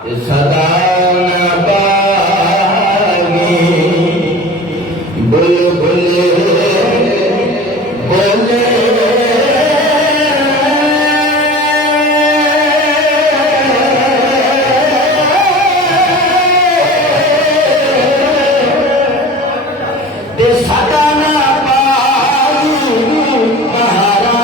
सदा न पागी बुलबुल बोले सदा न पागी महारा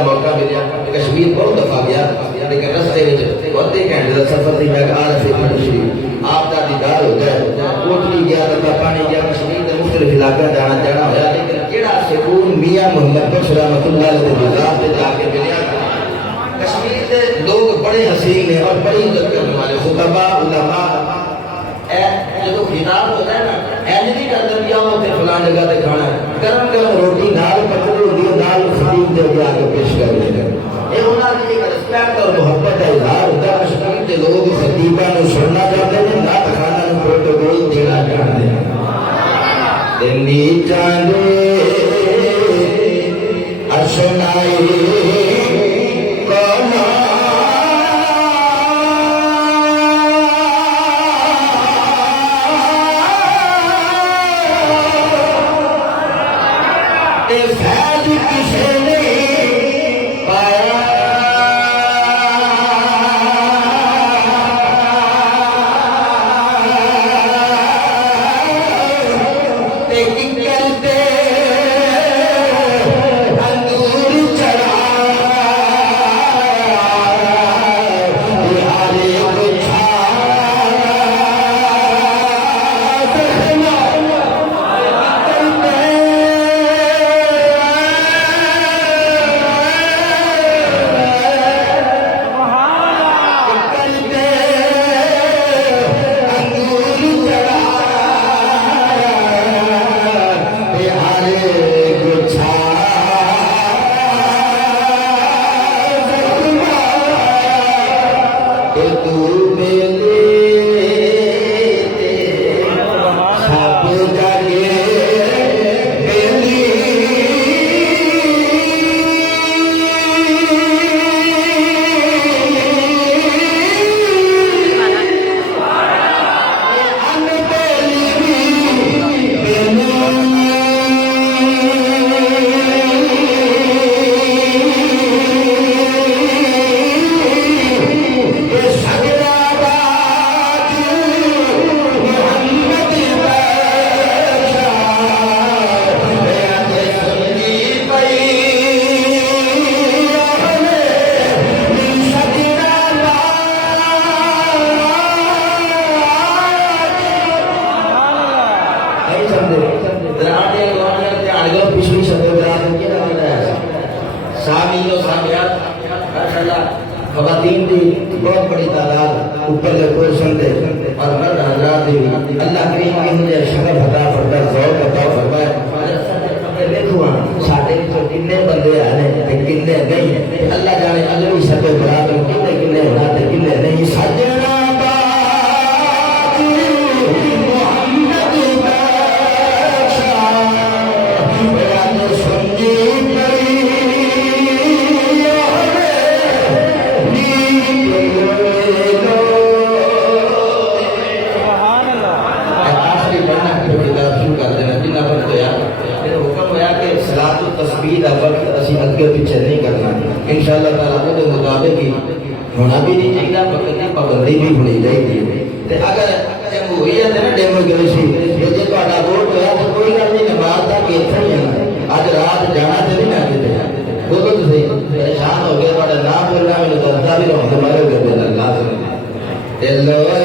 मौका मिला कश्मीर बहुत दफा गया लेकिन रस्ते में बहुत घंटे का सफर थी मैं आ रहा शरीफ आप का दीदार हो जाए कोटली गया रत्ता पानी गया कश्मीर के मुख्तलिफ इलाके जाना होया लेकिन केड़ा सुकून मियां मोहम्मद बख्श रहमतुल्लाह अलैहि गुजरात में जाके मिला। कश्मीर के लोग बड़े हसीन हैं और बड़ी इज्जत करने वाले खुतबा उलमा जो खिताब होता है ना ऐसे नहीं करते कि आओ ते फलां जगह पे खाना गरम गरम रोटी नाल पकड़ी होती है नाल खतीब दे के आगे पेश कर देते हैं ये उन्हां दी रिस्पेक्ट और मोहब्बत का इजहार होता है। कश्मीर के लोग खतीबा नु सुनना चाहते हैं नात खाना नु प्रोटोकॉल देना चाहते हैं। दिल्ली चांदे अशनाई खवातीन की बहुत बड़ी तादाद ऊपर के पोर्शन दे और मर्द हजरात भी अल्लाह करीम की मुझे शरफ अता फरमाए ज़ौक़ अता फरमाए। देखो साडे तो कितने बंदे आने ते कितने नहीं अल्लाह जाने अगली सते बरात में कितने कितने होते कितने नहीं सजना पीछे नहीं करना इंशाअल्लाह ताला के मुताबिक ही होना भी नहीं चाहिए। पाबंदी भी होनी चाहिए ते अगर जमहूरियत है ना डेमोक्रेसी ये जो ਤੁਹਾਡਾ वोट होया तो कोई गल नहीं नमाज दा केथे ही है आज रात जाना ते नहीं ना किते बोलो तो सही परेशान हो गया ਤੁਹਾਡਾ नाम बोलना मैंने दर्दा भी रहो हमारे घर पे अल्लाह से